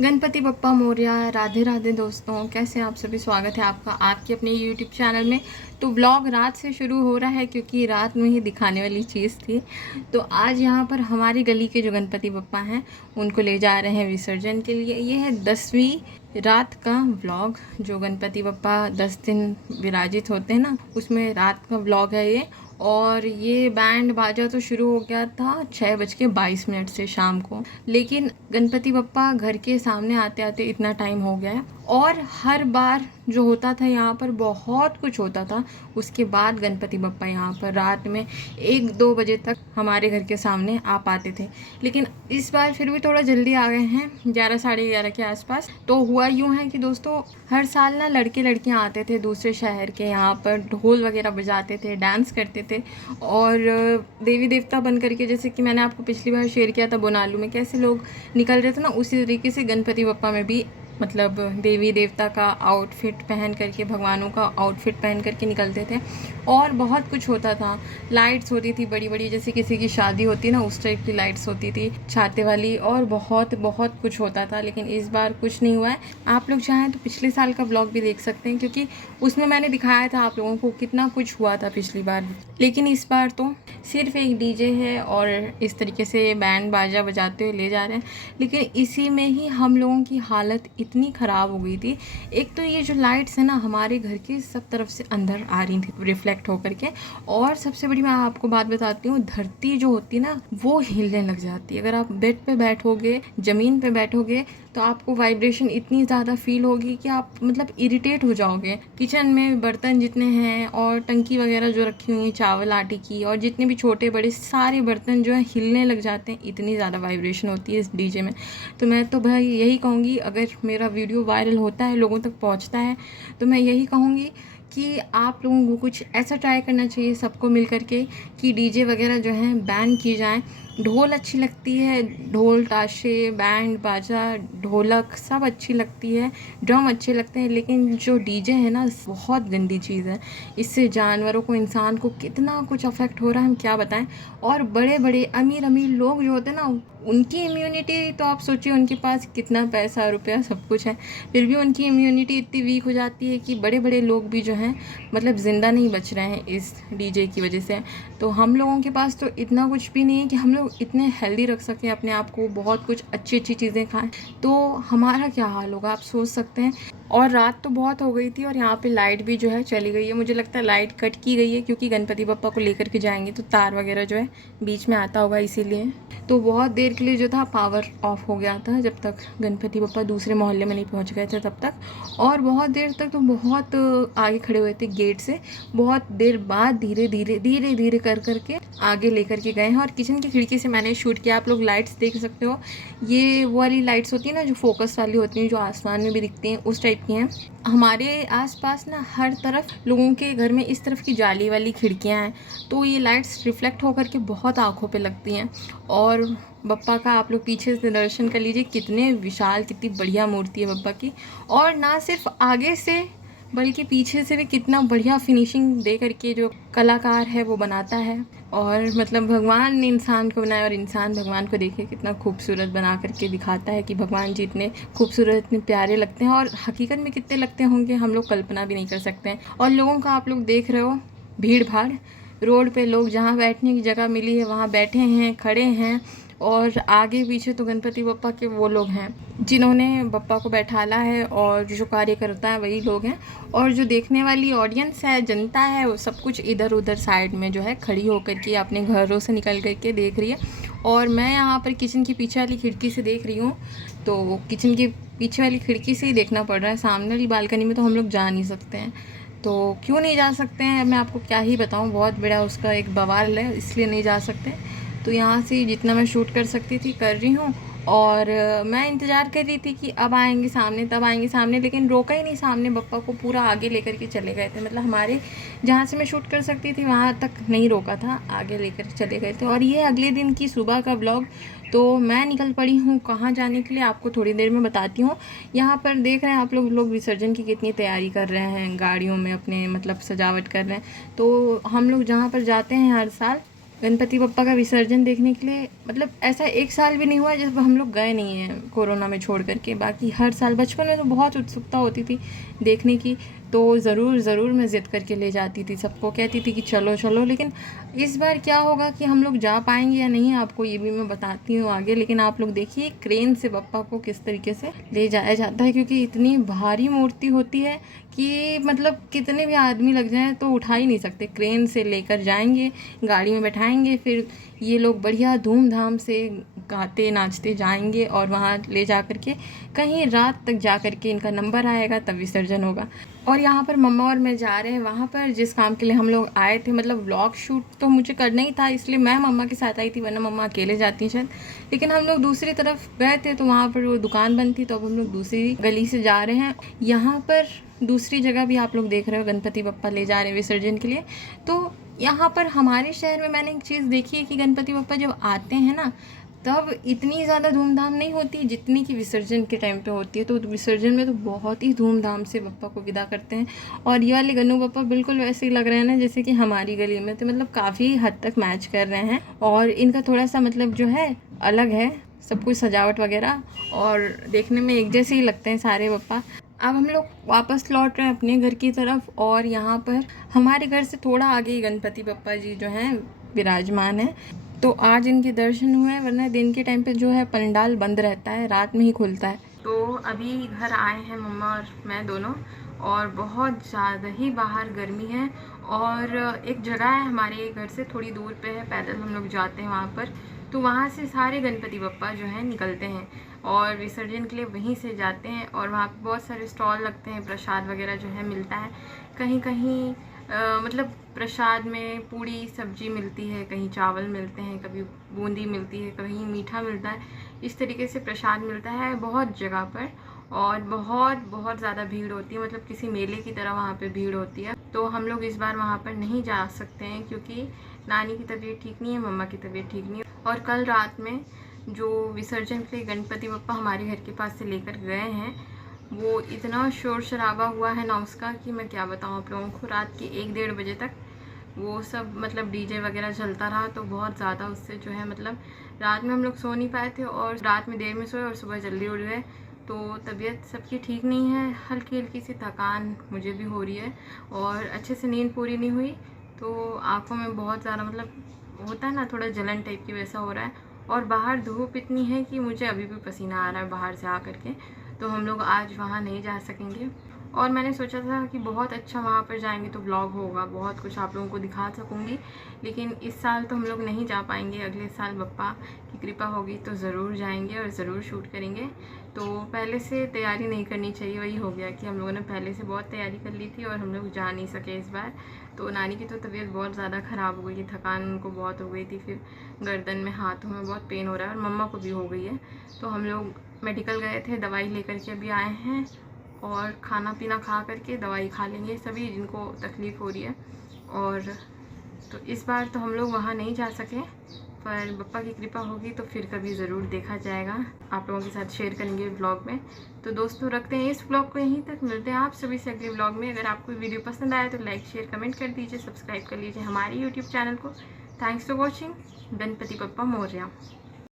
गणपति बप्पा मोरया। राधे राधे दोस्तों, कैसे हैं आप सभी। स्वागत है आपका आपके अपने यूट्यूब चैनल में। तो व्लॉग रात से शुरू हो रहा है क्योंकि रात में ही दिखाने वाली चीज़ थी। तो आज यहाँ पर हमारी गली के जो गणपति बप्पा हैं उनको ले जा रहे हैं विसर्जन के लिए। ये है 10वीं रात का व्लॉग। जो गणपति बप्पा 10 दिन विराजित होते हैं ना, उसमें रात का व्लॉग है ये। और ये बैंड बाजा तो शुरू हो गया था 6:22 से शाम को, लेकिन गणपति बप्पा घर के सामने आते आते इतना टाइम हो गया है। और हर बार जो होता था यहाँ पर बहुत कुछ होता था। उसके बाद गणपति बप्पा यहाँ पर रात में 1-2 बजे तक हमारे घर के सामने आ पाते थे, लेकिन इस बार फिर भी थोड़ा जल्दी आ गए हैं, 11 साढ़े 11 के आसपास। तो हुआ यूँ है कि दोस्तों, हर साल ना लड़के लड़कियाँ आते थे दूसरे शहर के, यहाँ पर ढोल वगैरह बजाते थे, डांस करते थे और देवी देवता बन करके, जैसे कि मैंने आपको पिछली बार शेयर किया था बोनालू में कैसे लोग निकल रहे थे ना, उसी तरीके से गणपति बप्पा में भी मतलब देवी देवता का आउटफिट पहन करके, भगवानों का आउटफिट पहन करके निकलते थे। और बहुत कुछ होता था। लाइट्स होती थी बड़ी बड़ी, जैसे किसी की शादी होती ना उस टाइप की लाइट्स होती थी छाते वाली, और बहुत बहुत कुछ होता था। लेकिन इस बार कुछ नहीं हुआ है। आप लोग चाहें तो पिछले साल का ब्लॉग भी देख सकते हैं, क्योंकि उसमें मैंने दिखाया था आप लोगों को कितना कुछ हुआ था पिछली बार। लेकिन इस बार तो सिर्फ एक डीजे है और इस तरीके से बैंड बाजा बजाते हुए ले जा रहे हैं। लेकिन इसी में ही हम लोगों की हालत इतनी ख़राब हो गई थी। एक तो ये जो लाइट्स है ना हमारे घर के सब तरफ से अंदर आ रही थी रिफ्लेक्ट होकर के, और सबसे बड़ी मैं आपको बात बताती हूँ, धरती जो होती है ना वो हिलने लग जाती है। अगर आप बेड पे बैठोगे, ज़मीन पे बैठोगे, तो आपको वाइब्रेशन इतनी ज़्यादा फील होगी कि आप मतलब इरिटेट हो जाओगे। किचन में बर्तन जितने हैं और टंकी वगैरह जो रखी हुई है चावल आटे की, और जितने भी छोटे बड़े सारे बर्तन जो है हिलने लग जाते हैं, इतनी ज़्यादा वाइब्रेशन होती है इस डीजे में। तो मैं तो भाई यही कहूँगी, अगर मेरा वीडियो वायरल होता है, लोगों तक पहुँचता है, तो मैं यही कहूँगी कि आप लोगों को कुछ ऐसा ट्राई करना चाहिए सबको मिल कर के कि डीजे वगैरह जो हैं बैन की जाएँ। ढोल अच्छी लगती है, ढोल ताशे बैंड बाजा ढोलक सब अच्छी लगती है, ड्रम अच्छे लगते हैं, लेकिन जो डीजे है ना बहुत गंदी चीज़ है। इससे जानवरों को, इंसान को कितना कुछ अफेक्ट हो रहा है हम क्या बताएं। और बड़े बड़े अमीर अमीर लोग जो होते हैं ना, उनकी इम्यूनिटी तो आप सोचिए, उनके पास कितना पैसा रुपया सब कुछ है, फिर भी उनकी इम्यूनिटी इतनी वीक हो जाती है कि बड़े बड़े लोग भी जो हैं मतलब ज़िंदा नहीं बच रहे हैं इस डीजे की वजह से। तो हम लोगों के पास तो इतना कुछ भी नहीं है कि हम लोग इतने हेल्दी रख सकें अपने आप को, बहुत कुछ अच्छी अच्छी चीज़ें खाएं। तो हमारा क्या हाल होगा आप सोच सकते हैं। और रात तो बहुत हो गई थी और यहाँ पे लाइट भी जो है चली गई है। मुझे लगता है लाइट कट की गई है, क्योंकि गणपति बप्पा को लेकर के जाएंगे तो तार वगैरह जो है बीच में आता होगा, इसीलिए। तो बहुत देर के लिए जो था पावर ऑफ हो गया था, जब तक गणपति बप्पा दूसरे मोहल्ले में नहीं पहुँच गए थे तब तक। और बहुत देर तक तो बहुत आगे खड़े हुए थे गेट से। बहुत देर बाद धीरे धीरे धीरे धीरे कर करके आगे लेकर के गए हैं। और किचन की खिड़की से मैंने शूट किया, आप लोग लाइट्स देख सकते हो। ये वो वाली लाइट्स होती है ना जो फोकस वाली होती हैं, जो आसमान में भी दिखती हैं, उस टाइप की हैं। हमारे आसपास ना हर तरफ लोगों के घर में इस तरफ की जाली वाली खिड़कियां हैं, तो ये लाइट्स रिफ्लेक्ट होकर के बहुत आँखों पे लगती हैं। और बप्पा का आप लोग पीछे से दर्शन कर लीजिए, कितने विशाल, कितनी बढ़िया मूर्ति है बप्पा की। और ना सिर्फ आगे से बल्कि पीछे से भी कितना बढ़िया फिनिशिंग दे करके जो कलाकार है वो बनाता है। और मतलब भगवान ने इंसान को बनाया और इंसान भगवान को देखे कितना खूबसूरत बना करके दिखाता है कि भगवान जी इतने खूबसूरत, इतने प्यारे लगते हैं। और हकीकत में कितने लगते होंगे हम लोग कल्पना भी नहीं कर सकते हैं। और लोगों का आप लोग देख रहे हो, भीड़ भाड़, रोड पे लोग जहाँ बैठने की जगह मिली है वहाँ बैठे हैं, खड़े हैं। और आगे पीछे तो गणपति बप्पा के वो लोग हैं जिन्होंने बप्पा को बैठाला है, और जो कार्यकर्ता है वही लोग हैं। और जो देखने वाली ऑडियंस है, जनता है, वो सब कुछ इधर उधर साइड में जो है खड़ी होकर के अपने घरों से निकल कर के देख रही है। और मैं यहाँ पर किचन की पीछे वाली खिड़की से देख रही हूँ, तो किचन की पीछे वाली खिड़की से ही देखना पड़ रहा है। सामने वाली बालकनी में तो हम लोग जा नहीं सकते हैं। तो क्यों नहीं जा सकते हैं, मैं आपको क्या ही बताऊँ, बहुत बड़ा उसका एक बवाल है, इसलिए नहीं जा सकते। तो यहाँ से जितना मैं शूट कर सकती थी कर रही हूँ। और मैं इंतज़ार कर रही थी कि अब आएंगे सामने, तब आएंगे सामने, लेकिन रोका ही नहीं सामने। बप्पा को पूरा आगे लेकर के चले गए थे, मतलब हमारे जहाँ से मैं शूट कर सकती थी वहाँ तक नहीं रोका था, आगे लेकर चले गए थे। और ये अगले दिन की सुबह का ब्लॉग। तो मैं निकल पड़ी हूँ कहाँ जाने के लिए, आपको थोड़ी देर में बताती हूँ। यहाँ पर देख रहे हैं आप लोग विसर्जन की कितनी तैयारी कर रहे हैं, गाड़ियों में अपने मतलब सजावट कर रहे हैं। तो हम लोग जहाँ पर जाते हैं हर साल, गणपति बप्पा का विसर्जन देखने के लिए, मतलब ऐसा एक साल भी नहीं हुआ जब हम लोग गए नहीं हैं कोरोना में छोड़ करके। बाकी हर साल बचपन में तो बहुत उत्सुकता होती थी देखने की, तो ज़रूर मैं ज़िद करके ले जाती थी, सबको कहती थी कि चलो चलो। लेकिन इस बार क्या होगा कि हम लोग जा पाएंगे या नहीं, आपको ये भी मैं बताती हूँ आगे। लेकिन आप लोग देखिए क्रेन से बप्पा को किस तरीके से ले जाया जाता है, क्योंकि इतनी भारी मूर्ति होती है कि मतलब कितने भी आदमी लग जाएं तो उठा ही नहीं सकते। क्रेन से लेकर जाएंगे, गाड़ी में बैठाएंगे, फिर ये लोग बढ़िया धूमधाम से गाते नाचते जाएंगे और वहाँ ले जा कर के कहीं रात तक जा कर के इनका नंबर आएगा, तब विसर्जन होगा। और यहाँ पर मम्मा और मैं जा रहे हैं वहाँ पर जिस काम के लिए हम लोग आए थे, मतलब व्लॉग शूट तो मुझे करना ही था, इसलिए मैं मम्मा के साथ आई थी, वरना मम्मा अकेले जाती शायद। लेकिन हम लोग दूसरी तरफ गए थे तो वहाँ पर वो दुकान बंद थी, तो अब हम लोग दूसरी गली से जा रहे हैं। यहाँ पर दूसरी जगह भी आप लोग देख रहे हो गणपति बप्पा ले जा रहे हैं विसर्जन के लिए। तो यहाँ पर हमारे शहर में मैंने एक चीज़ देखी है कि गणपति बप्पा जब आते हैं ना, तब इतनी ज़्यादा धूमधाम नहीं होती जितनी कि विसर्जन के टाइम पे होती है। तो विसर्जन में तो बहुत ही धूमधाम से बप्पा को विदा करते हैं। और ये वाले गन्नू बप्पा बिल्कुल वैसे ही लग रहे हैं ना जैसे कि हमारी गली में, तो मतलब काफ़ी हद तक मैच कर रहे हैं। और इनका थोड़ा सा मतलब जो है अलग है, सब कुछ सजावट वगैरह, और देखने में एक जैसे ही लगते हैं सारे बप्पा। अब हम लोग वापस लौट रहे हैं अपने घर की तरफ, और यहाँ पर हमारे घर से थोड़ा आगे ही गणपति बप्पा जी जो हैं विराजमान है। तो आज इनके दर्शन हुए, वरना दिन के टाइम पे जो है पंडाल बंद रहता है, रात में ही खुलता है। तो अभी घर आए हैं मम्मा और मैं दोनों, और बहुत ज़्यादा ही बाहर गर्मी है। और एक जगह है हमारे घर से थोड़ी दूर पे है, पैदल हम लोग जाते हैं वहाँ पर। तो वहाँ से सारे गणपति बप्पा जो हैं निकलते हैं और विसर्जन के लिए वहीं से जाते हैं। और वहाँ पे बहुत सारे स्टॉल लगते हैं, प्रसाद वगैरह जो है मिलता है। कहीं कहीं मतलब प्रसाद में पूड़ी सब्जी मिलती है, कहीं चावल मिलते हैं, कभी बूंदी मिलती है, कहीं मीठा मिलता है। इस तरीके से प्रसाद मिलता है बहुत जगह पर, और बहुत ज़्यादा भीड़ होती है, मतलब किसी मेले की तरह वहाँ पे भीड़ होती है। तो हम लोग इस बार वहाँ पर नहीं जा सकते हैं क्योंकि नानी की तबीयत ठीक नहीं है, मम्मा की तबीयत ठीक नहीं है। और कल रात में जो विसर्जन के लिए गणपति बप्पा हमारे घर के पास से लेकर गए हैं, वो इतना शोर शराबा हुआ है ना उसका कि मैं क्या बताऊँ आप लोगों को। रात के 1-1:30 बजे तक वो सब मतलब डीजे वगैरह चलता रहा, तो बहुत ज़्यादा उससे जो है मतलब रात में हम लोग सो नहीं पाए थे, और रात में देर में सोए और सुबह जल्दी उठ गए। तो तबीयत सबकी ठीक नहीं है, हल्की हल्की सी थकान मुझे भी हो रही है, और अच्छे से नींद पूरी नहीं हुई, तो आँखों में बहुत ज़्यादा मतलब होता है ना थोड़ा जलन टाइप की वैसा हो रहा है। और बाहर धूप इतनी है कि मुझे अभी भी पसीना आ रहा है बाहर से आ करके। तो हम लोग आज वहाँ नहीं जा सकेंगे। और मैंने सोचा था कि बहुत अच्छा वहाँ पर जाएंगे तो व्लॉग होगा, बहुत कुछ आप लोगों को दिखा सकूँगी। लेकिन इस साल तो हम लोग नहीं जा पाएंगे, अगले साल बप्पा की कृपा होगी तो ज़रूर जाएंगे और ज़रूर शूट करेंगे। तो पहले से तैयारी नहीं करनी चाहिए, वही हो गया कि हम लोगों ने पहले से बहुत तैयारी कर ली थी और हम लोग जा नहीं सके इस बार। तो नानी की तो तबीयत बहुत ज़्यादा ख़राब हो गई थी, थकान उनको बहुत हो गई थी, फिर गर्दन में हाथों में बहुत पेन हो रहा है, और मम्मा को भी हो गई है। तो हम लोग मेडिकल गए थे, दवाई लेकर के अभी आए हैं, और खाना पीना खा करके दवाई खा लेंगे सभी जिनको तकलीफ़ हो रही है। और तो इस बार तो हम लोग वहाँ नहीं जा सके, पर बप्पा की कृपा होगी तो फिर कभी ज़रूर देखा जाएगा, आप लोगों के साथ शेयर करेंगे व्लॉग में। तो दोस्तों रखते हैं इस व्लॉग को यहीं तक, मिलते हैं आप सभी से अगले व्लॉग में। अगर आपको वीडियो पसंद आया तो लाइक शेयर कमेंट कर दीजिए, सब्सक्राइब कर लीजिए हमारे यूट्यूब चैनल को। Thanks for watching. Ganpati Bappa Morya.